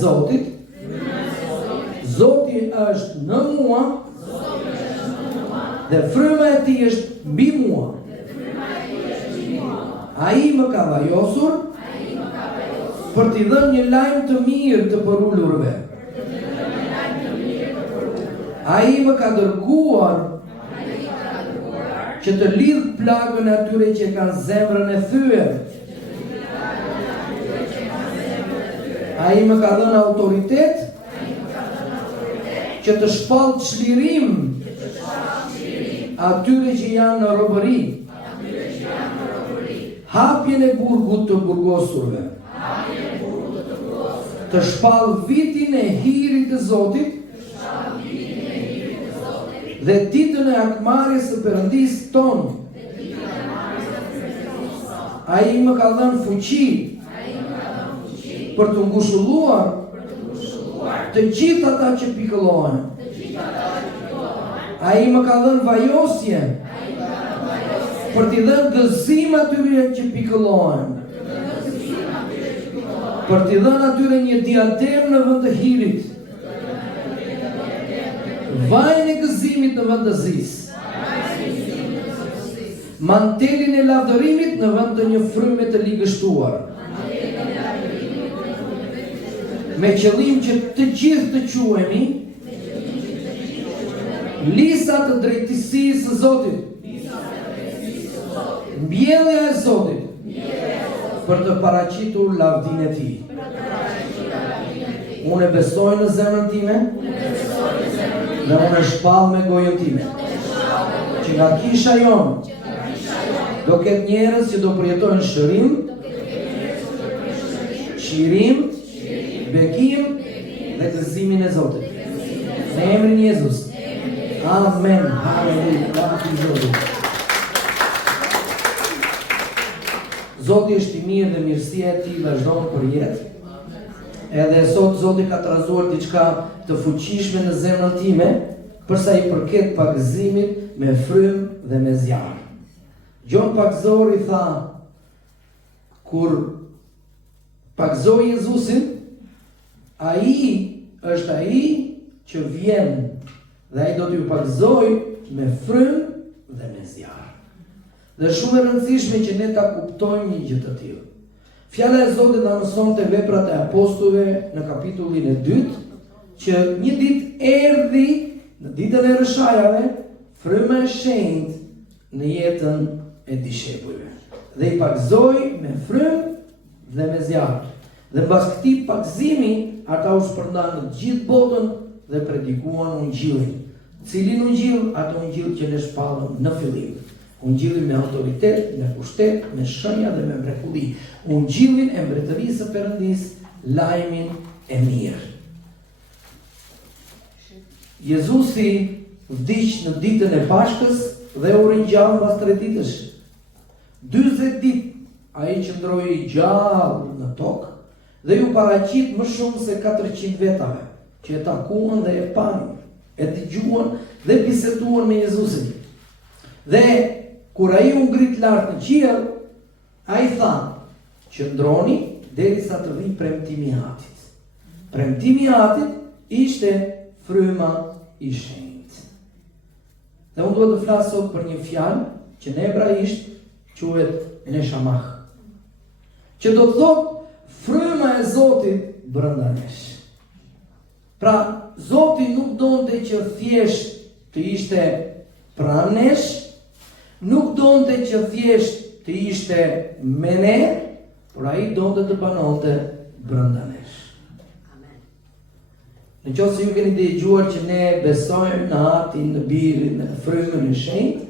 Zotit, Zoti është në mua dhe fryma e tij është mbi mua. Ai më ka vajosur për t'i dhënë një lajm të mirë të përulurve. Ai më ka dërguar që të lidh plagën atyre që kanë zemrën e thyer. Ai më ka dhënë autoritet që të shpall çlirim atyre që janë në robëri. Hapjen e burgut të burgosurve. Të shpall vitin e hirit të Zotit dhe ditën e akmarrjes së Perëndisë tonë. Ai më ka dhënë fuqi për të ngushëlluar të gjithë ata që pikëllohen. Ai më ka dhënë vajosje për t'i dhënë gëzim atyre që pikëllohen. Për t'i dhënë atyre një diadem në vend të hirit. Vajin e gëzimit në vend të zisë. Mantelin e lavdërimit në vend të një fryme të ligështuar. Me qëllim që të gjithë të quhemi lisa të drejtësisë së Zotit. Mbjellja e Zotit për të paraqitur lavdinë e Tij. Unë besoj në zemrën time dhe unë shpall me gojën time që nga kisha jonë do ketë njerëz që do përjetojnë shërim, qirim, bekim dhe gëzimin e Zotit. Në emrin e Jezus. Amen. Halleluja. Zoti është i mirë dhe mirësia e Tij vazhdon për jetë. Edhe sot Zoti ka trazuar diçka të fuqishme në zemrën time për sa i përket pagëzimit me frymë dhe me zjarr. Gjon pagëzori tha, kur pagëzoi Jezusin, ai është ai që vjen dhe ai do t'ju pagëzoj me frymë dhe me zjarr. Dhe shumë e rëndësishme që ne ta kuptojmë një gjë të tillë. Fjala e Zotit na mëson te veprat e apostujve në kapitullin e 2 që një ditë erdhi në ditën e rëshajave fryma e shenjtë në jetën e dishepujve. Dhe i pagëzoi me frymë dhe me zjarr. Dhe mbas këtij pagëzimi ata u shpërndan në gjithë botën dhe predikuan ungjillin. Cilin ungjill? Ato ungjill që ne shpallëm në fillim. Ungjillin me autoritet, me pushtet, me shenja dhe me mrekulli. Ungjillin e mbretërisë së Perëndisë, lajmin e mirë. Jezusi vdiq në ditën e Pashkës dhe u ringjall pas 3 ditësh. 40 ditë ai qëndroi gjallë në tokë dhe ju paraqit më shumë se 400 vetave që e takuan dhe e panë, e dëgjuan dhe biseduan me Jezusin. Dhe kur ai u ngrit lart në qiell, ai tha: "Qëndroni derisa të vijë premtimi i Atit." Premtimi i Atit ishte fryma i shenjtë. Dhe unë duhet të flas sot për një fjalë që në hebraisht quhet neshamah, që do të thotë fryma e Zotit brenda nesh. Pra, Zoti nuk donte që thjesht të ishte pranë nesh, nuk donte që thjesht të ishte me ne, por ai donte të banonte brenda nesh. Në qoftë se ju keni dëgjuar që ne besojmë në Atin, në Birin, në frymën e shenjtë,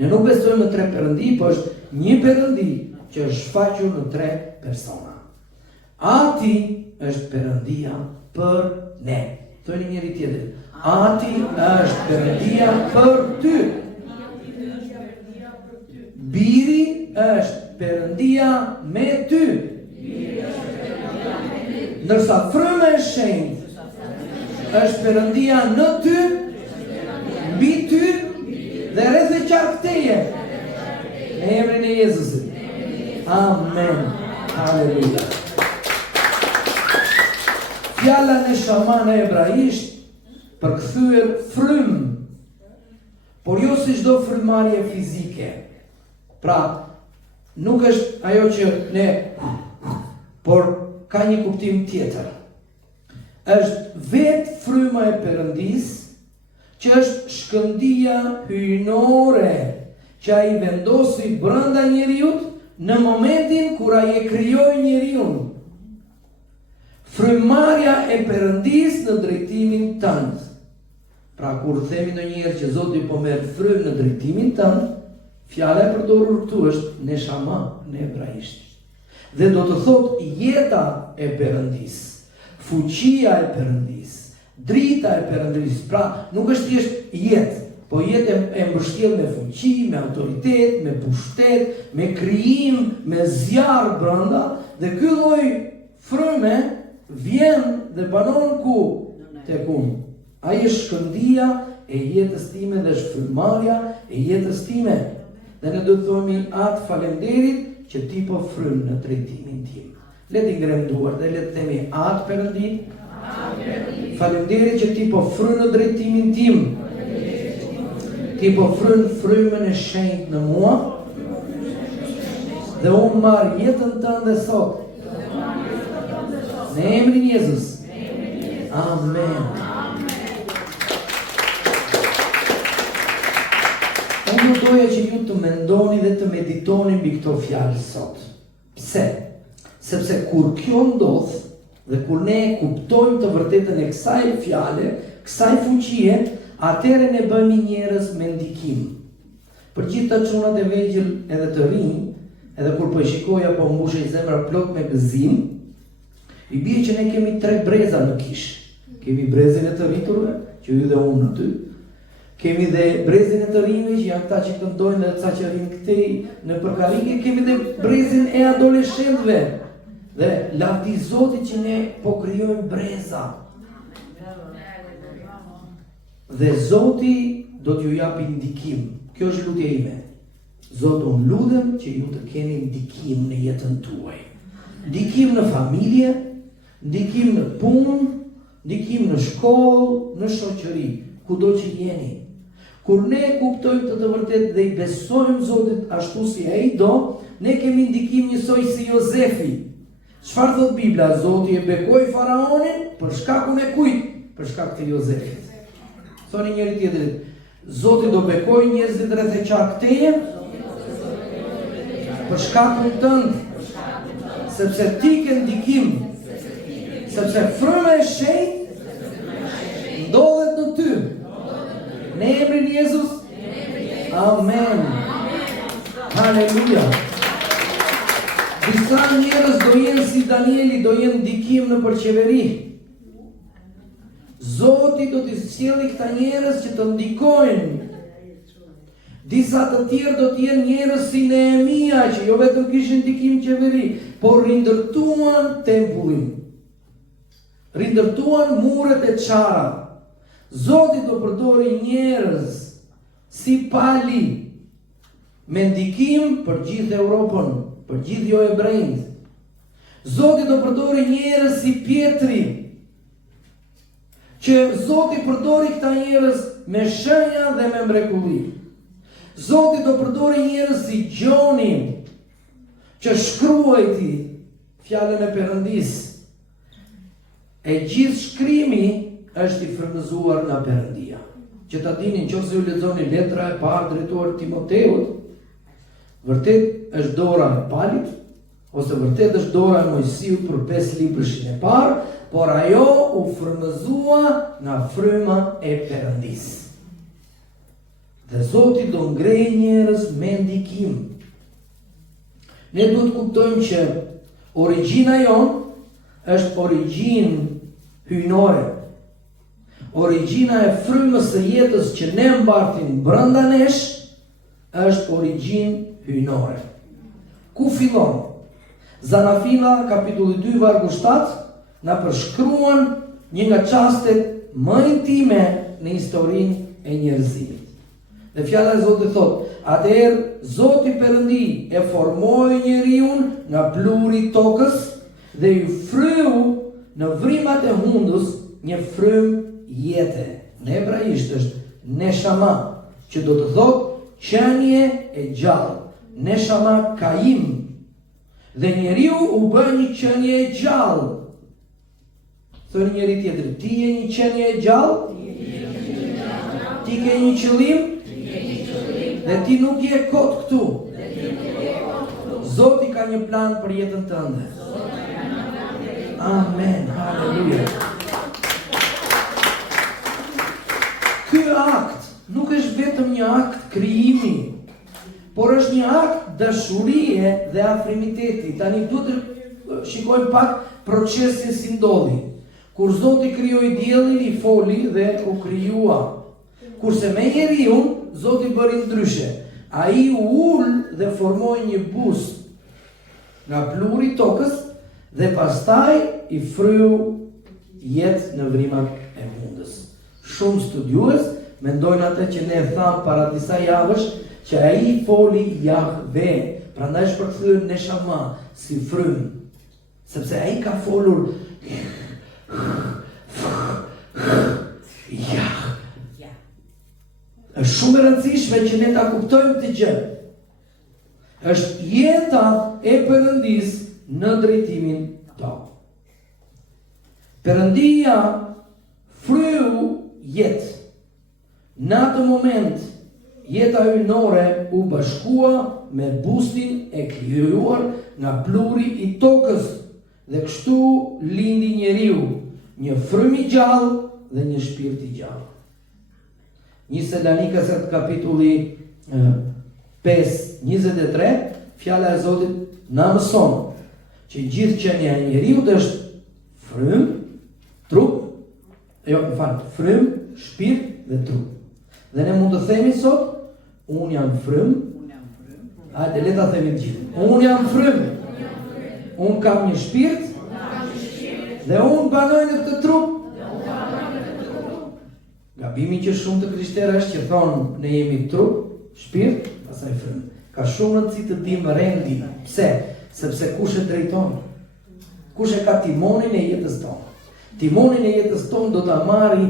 ne nuk besojmë në 3 perëndi, por është një perëndi që është shfaqur në 3 persona. Ati është perëndia për ne. Thoni njëri tjetrin: Ati është perëndia për ty. Biri është perëndia me ty. Ndërsa fryma e shenjtë është perëndia në ty, mbi ty dhe rreth e qark teje. Në emrin e Jezusit. Amen. Halleluja. Fjala neshama në hebraisht përkthyer frym, por jo si çdo frymarrje fizike. Pra, nuk është ajo që ne, por ka një kuptim tjetër. Është vetë fryma e Perëndis, që është shkëndija hyjnore që ai vendosi brenda njeriut në momentin kur ai e krijoi njeriun. Frymarrja e Perëndis në drejtimin tënd. Pra kur themi ndonjëherë që Zoti po merr frym në drejtimin tënd, fjala e përdorur këtu është neshama në hebraisht. Dhe do të thotë jeta e Perëndis, fuqia e Perëndis, drita e Perëndis. Pra nuk është thjesht jetë, po jetë e mbështjellë me fuqi, me autoritet, me pushtet, me krijim, me zjarr brenda, dhe ky lloj fryme vjen dhe banon ku? Tek unë. Ai është shkëndija e jetës time dhe është frymarrja e jetës time. Dhe ne do të themi atë falenderit që ti po frym në drejtimin tim. Le të ngrem duart dhe le të themi atë Perëndit. Falenderit që ti po fryn në drejtimin tim. Ti po fryn frymën e shenjtë në mua. Dhe unë marr jetën tënde sot. Në emrin e Jezus. Amen. Unë doja që ju të mendoni dhe të meditoni mbi këto fjalë sot. Pse? Sepse kur kjo ndodh dhe kur ne kuptojmë të vërtetën e kësaj fjale, kësaj fuqie, atëherë ne bëhemi njerëz me ndikim. Për gjithë të çunat e vegjël edhe të rinj, edhe kur po shikoja po mbushej zemra plot me gëzim, i bie që ne kemi 3 breza në kish. Kemi brezin e të rriturve, që ju dhe unë aty. Kemi dhe brezin e të rinjve, që janë këta që këndojnë dhe ca që rinë këtej në përkarike. Kemi dhe brezin e adoleshentëve. Dhe lavdi Zotit që ne po krijojmë breza. Dhe Zoti do t'ju japi ndikim. Kjo është lutja ime. Zot, unë lutem që ju të keni ndikim në jetën tuaj. Ndikim në familje, ndikim në punë, ndikim në shkollë, në shoqëri, kudo që jeni. Kur ne kuptojmë të vërtet dhe i besojmë Zotit ashtu si ai do, ne kemi ndikim njësoj si Jozefi. Çfarë thot Bibla? Zoti e bekoi faraonin për shkakun e kujt? Për shkak të Jozefit. Thoni njëri tjetrit, Zoti do bekoj njerëzit rreth e qark teje për shkakun tënd, sepse ti ke ndikim, sepse fryma e shenjtë ndodhet në ty. Në emrin e Jezus. Amen. Halleluja. Disa njerëz do jenë si Danieli, do jenë ndikim në përqeveri. Zoti do t'i sjellë këta njerëz që të ndikojnë. Disa të tjerë do të jenë njerëz si Nehemia, që jo vetëm kishin ndikim qeveri, por rindërtuan tempullin. Rindërtuan muret e çara. Zoti do përdori njerëz si Pali me ndikim për gjithë Europën, për gjithë jo hebrejt. Zoti do përdori njerëz si Pietri, që Zoti përdori këta njerëz me shenja dhe me mrekulli. Zoti do përdori njerëz si Gjoni, që shkruajti fjalën e Perëndis. E gjithë shkrimi është i frymëzuar nga Perëndia. Që ta dini, nëse ju lexoni letra e parë drejtuar Timoteut, vërtet është dora e Palit, ose vërtet është dora e Mojsiut për 5 librshin e parë, por ajo u frymëzua nga fryma e Perëndis. Dhe Zoti do ngrej njerëz me ndikim. Ne duhet kuptojmë që origjina jonë është origjinë hyjnore. Origjina e frymës së jetës që ne mbartim brenda nesh është origjinë hyjnore. Ku fillon? Zanafila, kapitulli 2, vargu 7, na përshkruan një nga çastet më intime në historinë e njerëzimit. Dhe fjala e Zotit thot, atëherë Zoti Perëndi e formoi njeriun nga pluri i tokës dhe i fryu në vrimat e hundës një frym jete. Në hebraisht është neshama, që do të thotë qenie e gjallë. Neshama kaim. Dhe njeriu u bë një qenie e gjallë. Thoni njëri tjetër, ti je një qenie e gjallë? Ti ke një qëllim? Dhe ti nuk je kot këtu. Zoti ka një plan për jetën tënde. Amen, halleluja. Ky akt nuk është vetëm një akt krijimi, por është një akt dashurie dhe afrimiteti. Tani duhet të shikojmë pak procesin si ndodhi. Kur Zoti krijoi diellin, i foli dhe u krijua. Kurse me njeriu, Zoti bëri ndryshe. Ai u ul dhe formoi një buzë nga pluri i tokës dhe pastaj i fryu jetë në vrimat e hundës. Shumë studiues mendojnë atë që ne thamë para disa javësh, që ai foli Jahve, prandaj është përkthyer neshama si frym, sepse ai ka folur Është shumë e rëndësishme që ne ta kuptojmë këtë gjë. Është jeta e Perëndis në drejtimin tonë. Perëndia fryu jetë. Në atë moment, jeta hyjnore u bashkua me bustin e krijuar nga pluri i tokës dhe kështu lindi njeriu, një frym i gjallë dhe një shpirt i gjallë. Një Selanikës kapitulli 5:23, fjala e Zotit na mëson që gjithë qenia e njeriu është frym, trup, frym, shpirt dhe trup. Dhe ne mund të themi sot, unë jam frym, hajde le ta themi të gjithë. Unë jam frym, unë kam një shpirt, dhe unë banoj në këtë trup. Gabimi që shumë të krishterë është që thonë ne jemi trup, shpirt, pastaj frym. Ka shumë rëndësi të dimë rendin. Pse? Sepse kush e drejton? Kush e ka timonin e jetës tonë? Timonin e jetës tonë do ta marrë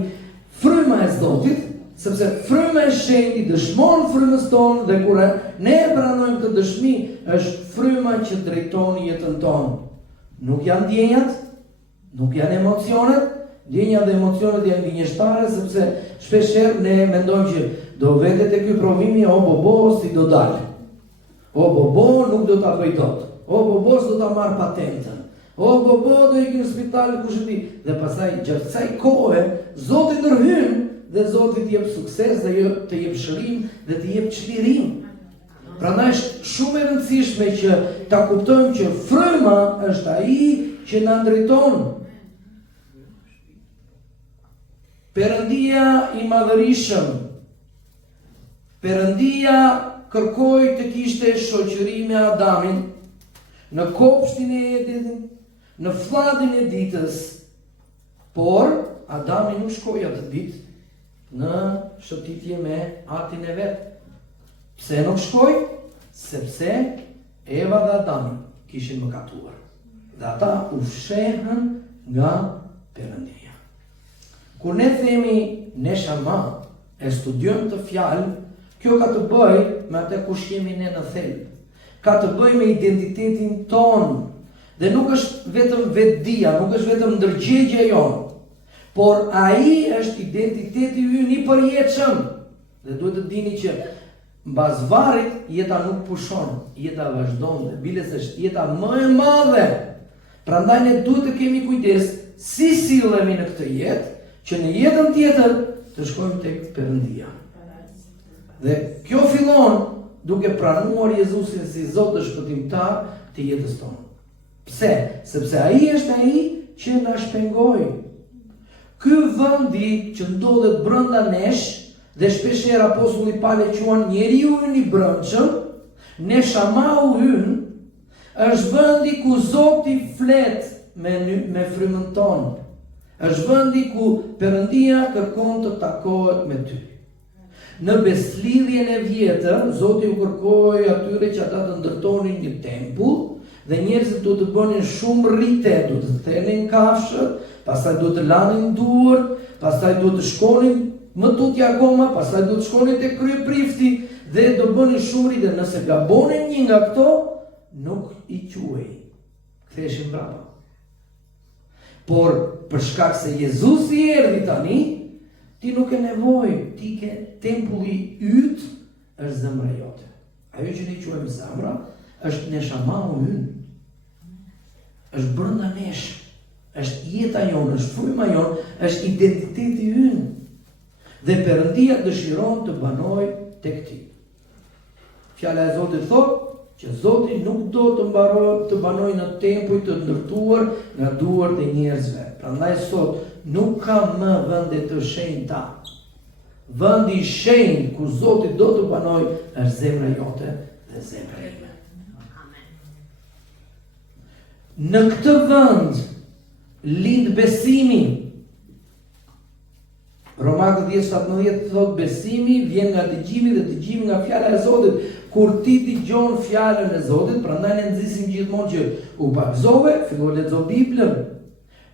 fryma e Zotit, sepse fryma e shenjtë dëshmon frymës tonë dhe kur ne pranojmë këtë dëshmi, është fryma që drejton jetën tonë. Nuk janë ndjenjat, nuk janë emocionet. Ndjenjat dhe emocionet janë gënjeshtare, sepse shpeshherë ne mendojmë që do vetet e ky provimi, o bobo si do dalë. O bobo nuk do ta bëj dot. O bobo s'do ta marr patentën. O bobo do ikë në spital kush e di. Dhe pastaj gjatë kësaj kohe Zoti ndërhyn dhe Zoti të jep sukses dhe të jep shërim dhe të jep çlirim. Prandaj është shumë e rëndësishme që ta kuptojmë që fryma është ai që na drejton. Perëndia i madhërisëm, Perëndia kërkoi të kishte shoqëri me Adamin në kopshtin e Edenit, në fllatin e ditës, por Adami nuk shkoi atë ditë në shëtitje me atin e vet. Pse nuk shkoi? Sepse Eva dhe Adami kishin mëkatuar. Dhe ata u fshehën nga Perëndia. Kur ne themi neshama, e studiojmë të fjalë, kjo ka të bëjë me atë kush jemi ne në thelb. Ka të bëjë me identitetin tonë. Dhe nuk është vetëm vetdia, nuk është vetëm ndërgjegja jonë, por ai është identiteti ynë i përjetshëm. Dhe duhet të dini që mbas varrit jeta nuk pushon, jeta vazhdon dhe biles është jeta më e madhe. Prandaj ne duhet të kemi kujdes si sillemi në këtë jetë, që në jetën tjetër të shkojmë tek Perëndia. Dhe kjo fillon duke pranuar Jezusin si Zot dhe shpëtimtar të jetës tonë. Pse? Sepse ai është ai që na shpengoi. Ky vendi që ndodhet brenda nesh, dhe shpeshherë apostulli Paul e quan njeriu i brendshëm, neshamau hyn, është vendi ku Zoti flet me frymën tonë. Është vendi ku Perëndia kërkon të takohet me ty. Në beslidhjen e vjetër, Zoti u kërkoi atyre që ata të ndërtonin një tempull Dhe njerëzit duhet të bënin shumë rrite, duhet të thenin kafshët, pastaj duhet të lanin duart, pastaj duhet të shkonin më tutje akoma, pastaj duhet të shkonin te kryeprifti dhe do bënin shumë rrite. Nëse gabonin një nga këto, nuk i quhej, ktheheshin mbrapa. Por për shkak se Jezusi erdhi tani, ti nuk e nevojë, ti ke tempulli yt është zemra jote. Ajo që ne quajmë zemra është neshamau ynë. Është brenda nesh, është jeta jonë, është fryma jonë, është identiteti ynë. Dhe Perëndia dëshiron të banojë tek ti. Fjala e Zotit thotë që Zoti nuk do të banojë në tempuj të ndërtuar nga duart e njerëzve. Prandaj sot nuk ka më vende të shenjta. Vendi i shenjtë ku Zoti do të banojë është zemra jote dhe zemra ime. Në këtë vend lind besimi. Romakët 10:17 thotë besimi vjen nga dëgjimi dhe dëgjimi nga fjala e Zotit. Kur ti dëgjon fjalën e Zotit, prandaj ne nxisim gjithmonë që u baptizove, filloi lexo Biblën.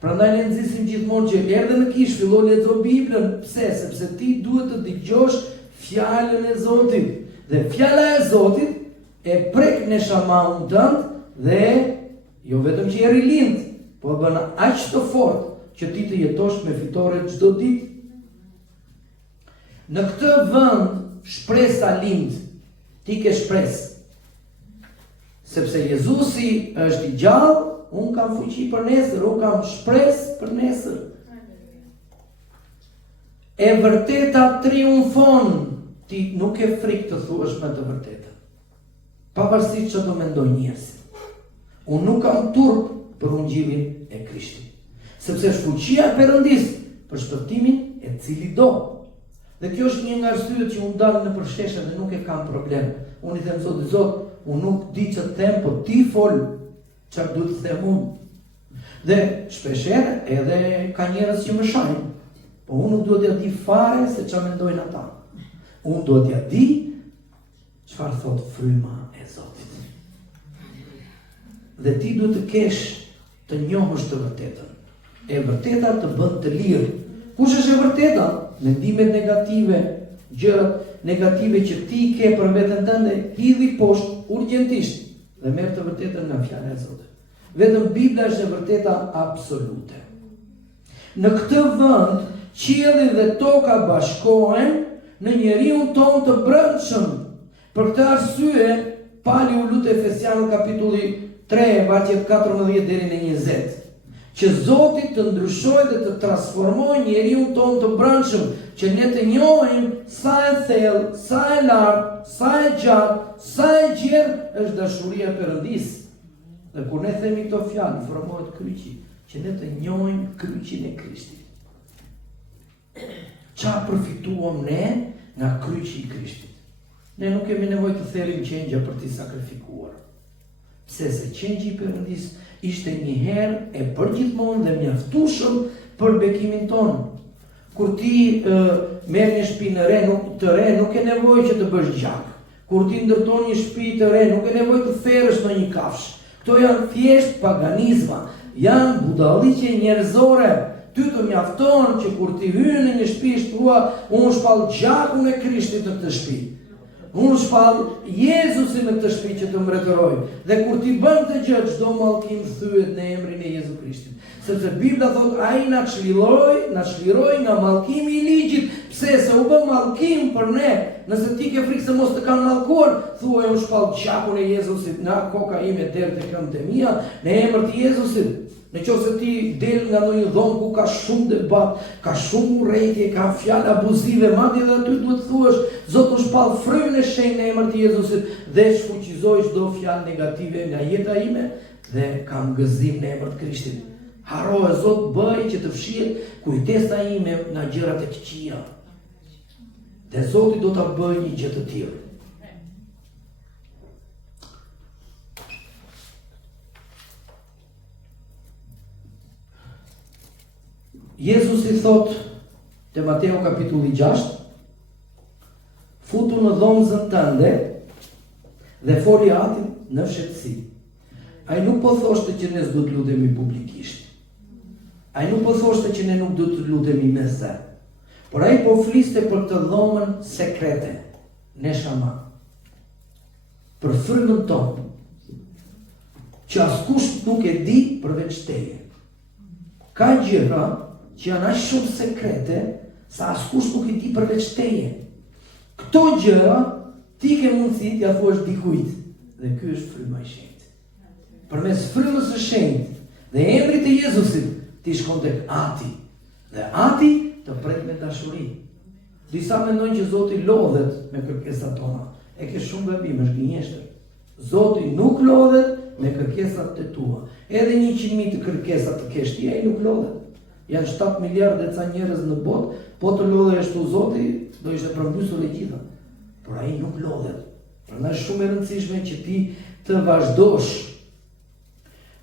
Prandaj ne nxisim gjithmonë që erdhe në kishë, filloi lexo Biblën. Pse? Sepse ti duhet të dëgjosh fjalën e Zotit. Dhe fjala e Zotit e prek neshamaun tënd dhe jo vetëm që je rilind, po e bën aq të fortë që ti të jetosh me fitore çdo ditë. Në këtë vend shpresa lind, ti ke shpresë. Sepse Jezusi është i gjallë, unë kam fuqi për nesër, unë kam shpresë për nesër. E vërteta triumfon, ti nuk e frikë të thuash me të vërtetën. Pavarësisht që do mendoj njerëzit. Unë nuk kam turp për ungjillin e Krishtit. Sepse është fuqia e Perëndis për shpëtimin e cili do. Dhe kjo është një nga arsyet që unë dal në përsheshe dhe nuk e kam problem. Unë i them Zot, unë nuk di që të them, po ti fol çfarë duhet të them unë. Dhe shpeshherë edhe ka njerëz që më shajnë, po unë nuk duhet t'ja di fare se çfarë mendojnë ata. Unë duhet t'ja di çfarë thot fryma e Zotit. Dhe ti duhet të kesh të njohësh të vërtetën. E vërteta të bën të lirë. Kush është e vërteta? Mendimet negative, gjërat negative që ti ke për veten tënde, hidhi poshtë urgjentisht dhe merr të vërtetën nga fjala e Zotit. Vetëm Bibla është e vërteta absolute. Në këtë vend, qielli dhe toka bashkohen në njeriun ton të brendshëm. Për këtë arsye, Pali u lut Efesianët kapitulli 3, vargjet 14 deri në 20. Që Zoti të ndryshojë dhe të transformojë njeriun ton të brendshëm, që ne të njohim sa e thellë, sa e lartë, sa e gjatë, sa e gjerë është dashuria e Perëndis. Dhe kur ne themi këto fjalë, formohet kryqi, që ne të njohim kryqin e Krishtit. Çfarë përfituam ne nga kryqi i Krishtit? Ne nuk kemi nevojë të therrim qengja për t'i sakrifikuar. Pse? Se qengji i Perëndis ishte një herë e përgjithmonë dhe mjaftueshëm për bekimin tonë. Kur ti merr një shtëpi të re, nuk ke nevojë që të bësh gjak. Kur ti ndërton një shtëpi të re, nuk ke nevojë të therrësh në një kafshë. Kto janë thjesht paganizma, janë budalliqe njerëzore. Ty të mjafton që kur ti hyn në një shtëpi thua, unë shpall gjakun e Krishtit në këtë shtëpi. Unë shpall Jezusin në këtë shtëpi që të mbretëroj. Dhe kur ti bën të gjë, çdo mallkim thyet në emrin e Jezu Krishtit. Sepse Bibla thot ai na çliroi nga mallkimi i ligjit. Pse? Se u bë mallkim për ne. Nëse ti ke frikë se mos të kanë mallkuar, thuaj unë shpall gjakun e Jezusit, nga koka ime deri te këmbët e mia, në emër të Jezusit. Nëse ti del nga ndonjë dhomë ku ka shumë debat, ka shumë urrëtie, ka fjalë abuzive, madje edhe aty duhet të thuash, Zoti shpall frymën e shenjtë në emër të Jezusit dhe shfuqizoj çdo fjalë negative nga jeta ime dhe kam gëzim në emër të Krishtit. Haroje Zot, bëj që të fshihet kujdesa ime nga gjërat e këqija. Dhe Zoti do ta bëjë një gjë të tillë. Jezusi thot te Mateo kapitulli 6, futu në dhomëzën tënde dhe foli atin në fshehtësi. Ai nuk po thoshte që ne s'do të lutemi publikisht. Ai nuk po thoshte që ne nuk do të lutemi me zë. Por ai po fliste për këtë dhomën sekrete, neshama. Për frymën tonë, që askush nuk e di përveç teje. Ka gjëra që janë aq shumë sekrete, sa askush nuk e di përveç teje. Këto gjëra ti ke mundësi t'ia thuash dikujt, dhe ky është fryma e shenjtë. Përmes frymës së shenjtë dhe emrit të Jezusit, ti shkon tek Ati, dhe Ati të pret me dashuri. Disa mendojnë që Zoti lodhet me kërkesat tona. E ke shumë gabim, është gënjeshtër. Zoti nuk lodhet me kërkesat e tua. Edhe 100.000 të kërkesat të kesh ti, ai nuk lodhet. Janë 7 miliardë ca njerëz në botë, po të lodhej ashtu Zoti, do ishte përmbysur e gjitha. Por ai nuk lodhet. Prandaj është shumë e rëndësishme që ti të vazhdosh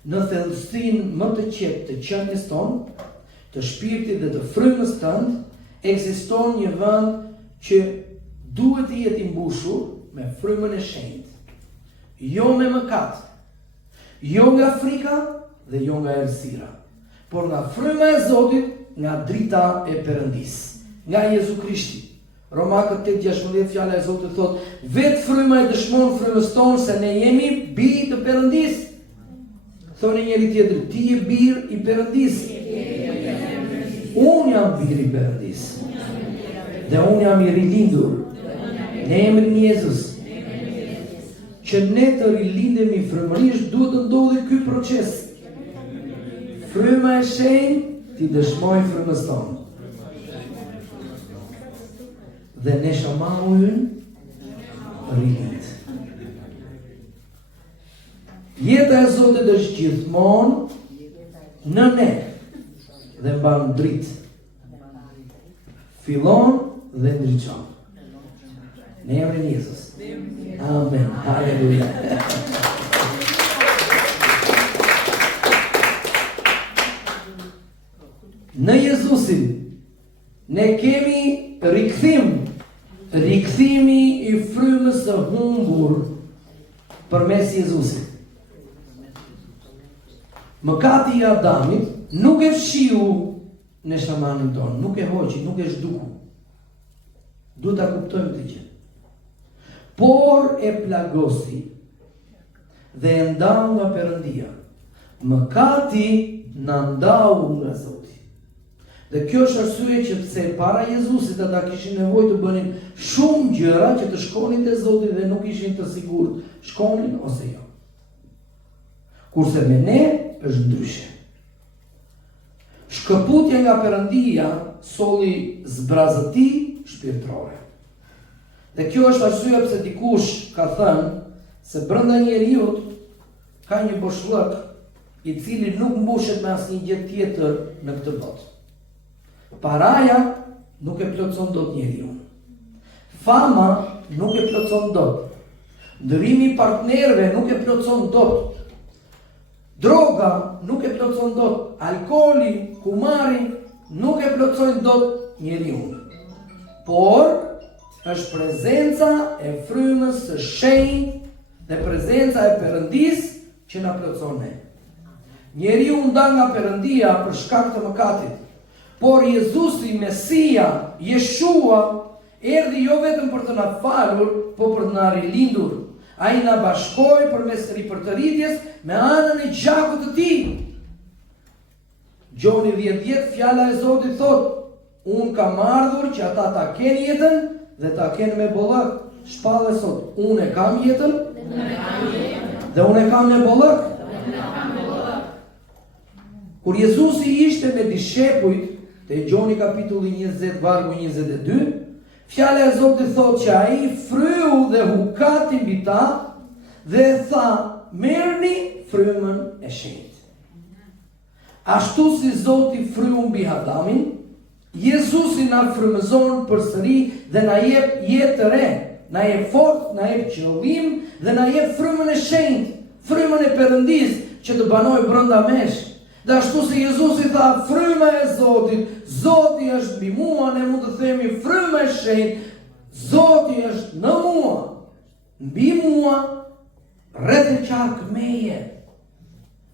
në thellësinë më të qetë të qenies tonë, të shpirtit dhe të frymës tënd, ekziston një vend që duhet të jetë i mbushur me frymën e shenjtë. Jo me mëkat, jo nga frika dhe jo nga errësira, por nga fryma e Zotit, nga drita e Perëndis, nga Jezu Krishti. Romakët 8:16 fjala e Zotit thot, vetë fryma e dëshmon frymës tonë se ne jemi bij të Perëndis. Thonë njëri tjetër, ti je bir i Perëndis. Unë jam bir i Perëndis. Dhe unë jam i rilindur në emrin e Jezus. Që ne të rilindemi frymërisht, duhet të ndodhi ky proces. Fryma e shenjtë ti dëshmoj frymës tonë. Dhe neshamahu ynë rilind. Jeta e Zotit është gjithmonë në ne dhe mban dritë. Fillon dhe ndriçon. Në emrin e Jezus. Amen. Haleluja. Në Jezusin ne kemi rikthimi i frymës së humbur përmes Jezusit. Mëkati i Adamit nuk e fshiu në shamanin tonë, nuk e hoqi, nuk e zhduku. Duhet ta kuptojmë këtë gjë. Por e plagosi dhe e ndau nga Perëndia. Mëkati na ndau nga Zoti. Dhe kjo është arsye që pse para Jezusit ata kishin nevojë të bënin shumë gjëra që të shkonin te Zoti dhe nuk ishin të sigurt shkonin ose jo. Kurse me ne është ndryshe. Shkëputja nga Perëndia solli zbrazëti shpirtërore. Dhe kjo është arsyeja pse dikush ka thënë se brenda njeriu ka një boshllëk i cili nuk mbushet me asnjë gjë tjetër në këtë botë. Paraja nuk e plotson dot njeriu. Fama nuk e plotson dot. Ndërimi i partnerëve nuk e plotson dot. Droga nuk e plotson dot. Alkooli, kumari nuk e plotsojnë dot njeriu. Por është prezenca e frymës së shenjtë dhe prezenca e Perëndis që na plotson ne. Njeriu nda nga Perëndia për shkak të mëkatit. Por Jezusi, Mesia, Jeshua, erdhi jo vetëm për të na falur, por për të na rilindur. Ai na bashkoi përmes ripërtëritjes me anën e gjakut të tij. Gjoni 10:10 fjala e Zotit thot, unë kam ardhur që ata ta kenë jetën dhe ta kenë me bollëk. Shpallë sot, unë e kam jetën dhe unë e kam me bollëk. Kur Jezusi ishte me dishepujt, te Gjoni kapitulli 20 vargu 22, fjala e Zotit thot që ai fryu dhe hukati mbi ta dhe tha, merrni frymën e shenjtë. Ashtu si Zoti fryu mbi Adamin, Jezusi na frymëzon përsëri dhe na jep jetë të re, na jep forcë, na jep qëllim dhe na jep frymën e shenjtë, frymën e Perëndis që të banojë brenda mesh. Dhe ashtu si Jezusi tha, fryma e Zotit, Zoti është mbi mua, ne mund të themi fryma e shenjtë, Zoti është në mua, mbi mua, rreth e qark meje.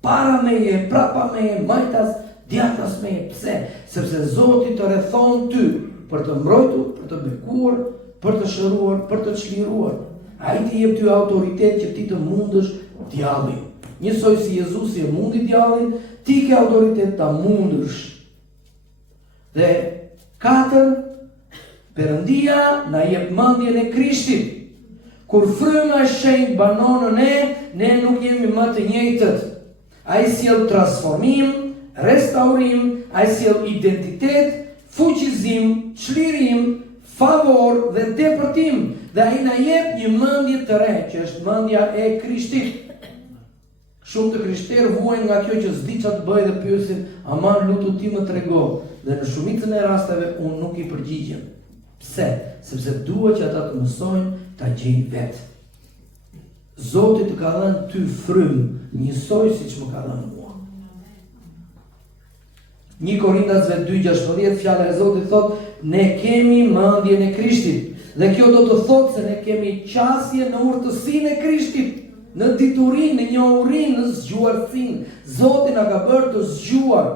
para meje, prapa meje, majtas, djathtas meje. Pse? Sepse Zoti të rrethon ty për të mbrojtur, për të bekuar, për të shëruar, për të çliruar. Ai të jep ty autoritet që ti të mundësh djallin. Njësoj si Jezusi e mundi djallin, ti ke autoritet ta mundësh. Dhe 4, Perëndia na jep mendjen e Krishtit. Kur fryma e shenjtë banon në ne nuk jemi më të njëjtët. Ai sjell transformim, restaurim, ai sjell identitet, fuqizim, çlirim, favor dhe depërtim. Dhe ai na jep një mendje të re, që është mendja e Krishtit. Shumë të krishterë vuajnë nga kjo që s'di çfarë të bëj dhe pyesin, aman lutu ti më trego. Dhe në shumicën e rasteve unë nuk i përgjigjem. Pse? Sepse dua që ata të mësojnë ta gjejnë vetë. Zoti të ka dhënë ty frymë, njësoj siç më ka dhënë mua. 1 Korintasve 2:16 fjala e Zotit thot, ne kemi mendjen e Krishtit. Dhe kjo do të thotë se ne kemi qasje në urtësinë e Krishtit, në diturinë, në njohurinë, në zgjuarsinë. Zoti na ka bërë të zgjuar.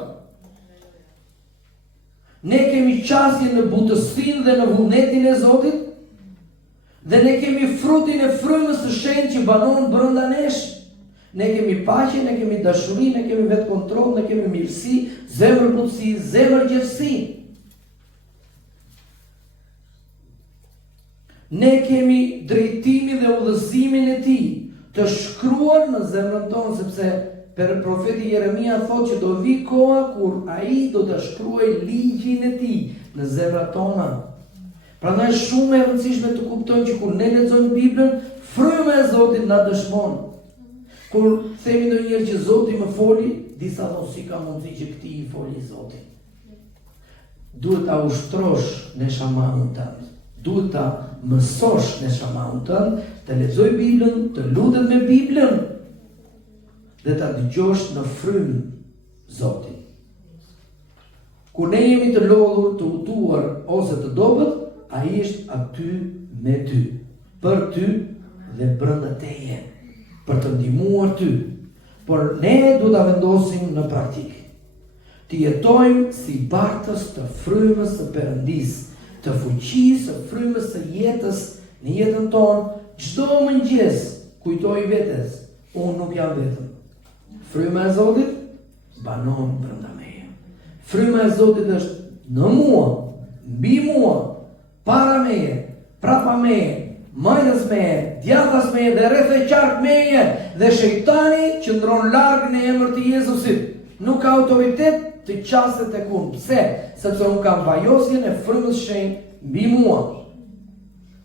Ne kemi qasje në butësinë dhe në vullnetin e Zotit, dhe ne kemi frutin e frymës së shenjtë që banon brenda nesh. Ne kemi paqe, ne kemi dashuri, ne kemi vetë kontroll, ne kemi mirësi, zemër plotësi, zemër gjerësi. Ne kemi drejtimin dhe udhëzimin e Tij të shkruar në zemrën tonë, sepse profeti Jeremia thotë që do vi koha kur ai do të shkruajë ligjin e Tij në zemrat tona. Prandaj shumë e rëndësishme të kuptojmë që kur ne lexojmë Biblën, fryma e Zotit na dëshmon. Kur themi ndonjëherë që Zoti më foli, disa thonë si ka mundësi që këtij i foli Zoti. Duhet ta ushtrosh në shamanun tënd. Duhet ta mësosh në shamanun tënd, të lexoj Biblën, të lutet me Biblën dhe ta dëgjosh në frymë Zotin. Kur ne jemi të lodhur, të utuar ose të dobët, ai është aty me ty, për ty dhe brenda teje, për të ndihmuar ty. Por ne duhet ta vendosim në praktikë. Të jetojmë si bartës të frymës së Perëndisë, të fuqisë së frymës së jetës në jetën tonë. Çdo mëngjes kujtoj vetes, unë nuk jam vetëm. Fryma e Zotit banon brenda meje. Fryma e Zotit është në mua, mbi mua, para meje, prapa meje, majtas meje, djathtas meje dhe rreth e qark meje, dhe shejtani qëndron larg në emër të Jezusit. Nuk ka autoritet të qaset tek unë. Pse? Sepse unë kam vajosjen e frymës shenjtë mbi mua.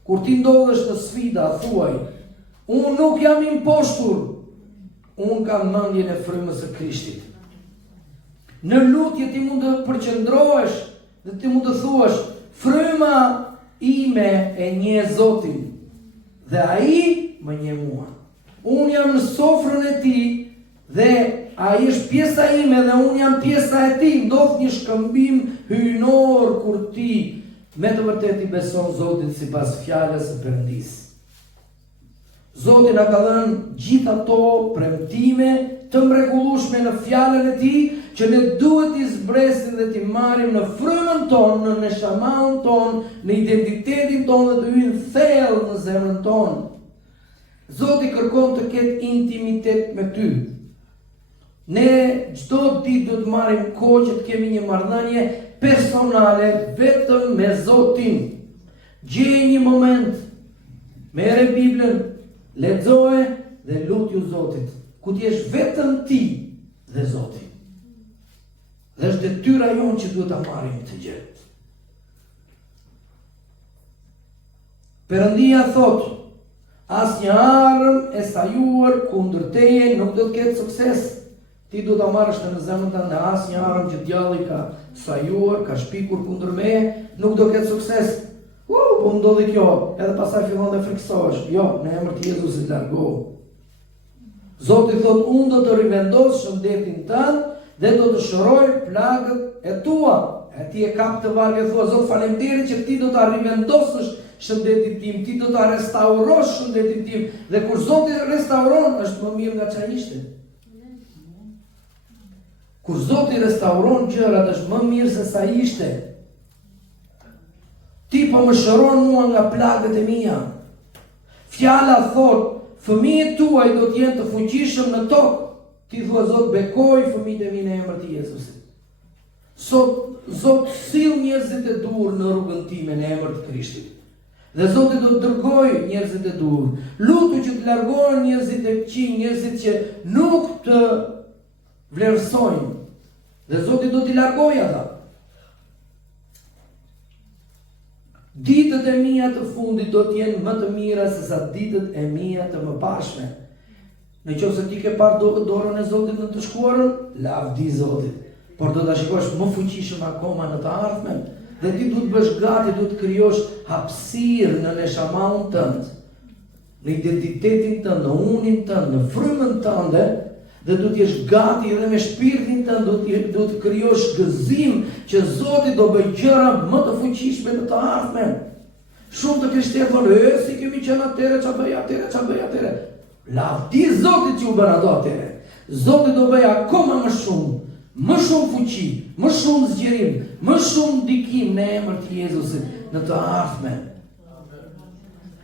Kur ti ndodhesh në sfida, thuaj, unë nuk jam imposhtur, unë kam mendjen e frymës së Krishtit. Në lutje ti mund të përqendrohesh dhe ti mund të thuash, fryma ime e njeh Zotin dhe ai më njeh mua. Unë jam në sofrën e Tij dhe ai është pjesa ime dhe unë jam pjesa e Tij. Ndodh një shkëmbim hyjnor kur ti me të vërtetë i beson Zotin sipas fjalës së Perëndisë. Zoti na ka dhënë gjithë ato premtime të mrekullueshme në fjalën e Tij, që ne duhet t'i zbresim dhe t'i marrim në frymën tonë, në neshamaun tonë, në identitetin tonë dhe të hyjnë thellë në zemrën tonë. Zoti kërkon të ketë intimitet me ty. Ne çdo ditë do të marrim kohë që të kemi një marrëdhënie personale vetëm me Zotin. Gjej një moment, merre Biblën, lexoje dhe lutju Zotit, ku ti jesh vetëm ti dhe Zoti. Dhe është detyra jonë që duhet ta marrim këtë gjë. Perëndia thotë, asnjë armë e sajuar kundër teje nuk do të ketë sukses. Ti do ta marrësh në zemrën tënde, asnjë armë që djalli ka sajuar, ka shpikur kundër meje, nuk do ketë sukses. Po ndodhi kjo, edhe pastaj fillon të friksohesh. Jo, në emër të Jezusit largohu. Zoti thotë, unë do të rivendos shëndetin tënd dhe do të shëroj plagët e tua. E ti e kap të varg e thua, Zot, faleminderit që ti do ta rivendosësh shëndetin tim, ti do ta restaurosh shëndetin tim. Dhe kur Zoti restauron, është më mirë nga çfarë ishte. Kur Zoti restauron gjërat është më mirë se sa ishte. Ti po më shëron mua nga plagët e mia. Fjala thot, fëmijët tuaj do të jenë të fuqishëm në tokë. Ti thua Zot, bekoj fëmijët e mi në emër të Jezusit. Sot Zot sill njerëzit e dur në rrugën time në emër të Krishtit. Dhe Zoti do të dërgoj njerëzit e dur. Lutu që të largohen njerëzit e këqij, njerëzit që nuk të vlerësojnë. Dhe Zoti do t'i largoj ata. Ditët e mia të fundit do të jenë më të mira se sa ditët e mia të mëparshme. Në qoftë se ti ke parë dorën e Zotit në të shkuarën, lavdi Zotit. Por do ta shikosh më fuqishëm akoma në të ardhmen. Dhe ti duhet bësh gati, duhet krijosh hapësirë në neshamaun tënd, në identitetin tënd, në unin tënd, në frymën tënde, dhe duhet jesh gati edhe me shpirtin tënd, duhet krijosh gëzim që Zoti do bëj gjëra më të fuqishme në të ardhmen. Shumë të krishterë thonë, si kemi qenë atëre, ç'a bëj atëre. Lavdi Zotit që u bën ato atëre. Zoti do bëj akoma më shumë fuqi, më shumë zgjerim, më shumë ndikim në emër të Jezusit në të ardhmen.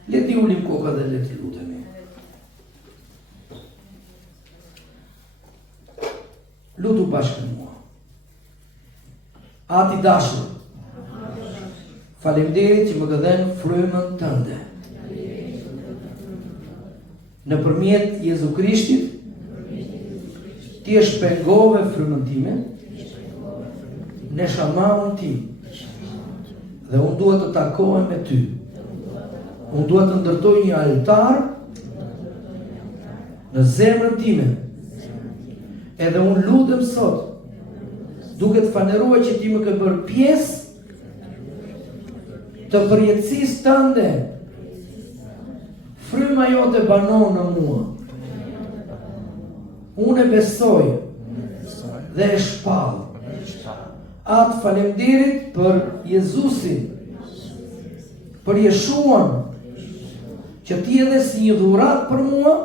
Le t'i ulim kokën dhe le t'i lutemi. Lutu bashkë me mua. Ati dashur, faleminderit që më ke dhënë frymën tënde. Nëpërmjet Jezu Krishtit, ti e shpengove frymën time, neshamaun tim. Dhe unë duhet të takohem me ty. Unë duhet të ndërtoj një altar në zemrën time. Edhe unë lutem sot, duke të faneruar që ti më ke bërë pjesë të përjetësisë tënde. Fryma jote banon në mua. Unë e besoj dhe e shpall. Atë faleminderit për Jezusin, për Jeshuan, që ti edhe si një dhuratë për mua,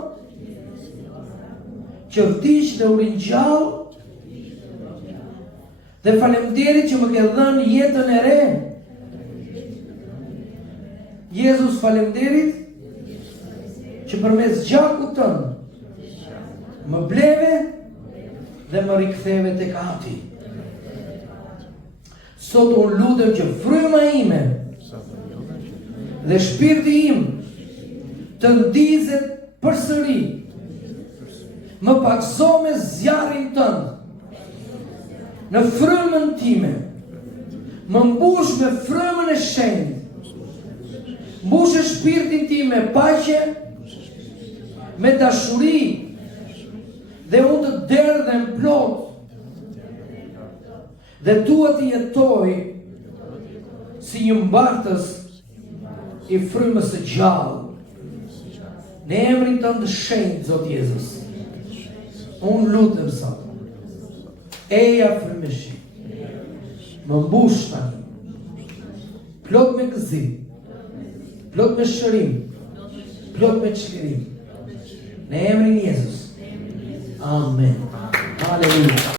që vdiq dhe u ringjall, dhe faleminderit që më ke dhënë jetën e re. Jezus, faleminderit që përmes gjakut tënd më bleve dhe më riktheve tek Ati. Sot unë lutem që fryma ime dhe shpirti im të ndizet përsëri, më pakso me zjarrin tënd në frymën time, më mbush me frymën e shenjtë, mbush shpirtin tim me paqe, me dashuri, dhe unë të derdhem plot, dhe dua të jetoj si një mbartës i frymës së gjallë, në emrin tënd të shenjtë, Zot Jezus. Unë lutem sot, eja frymëshi, më mbush tani, plot me gëzim, plot me shërim, plot me çlirim, në emrin Jezus. Amen. Haleluja.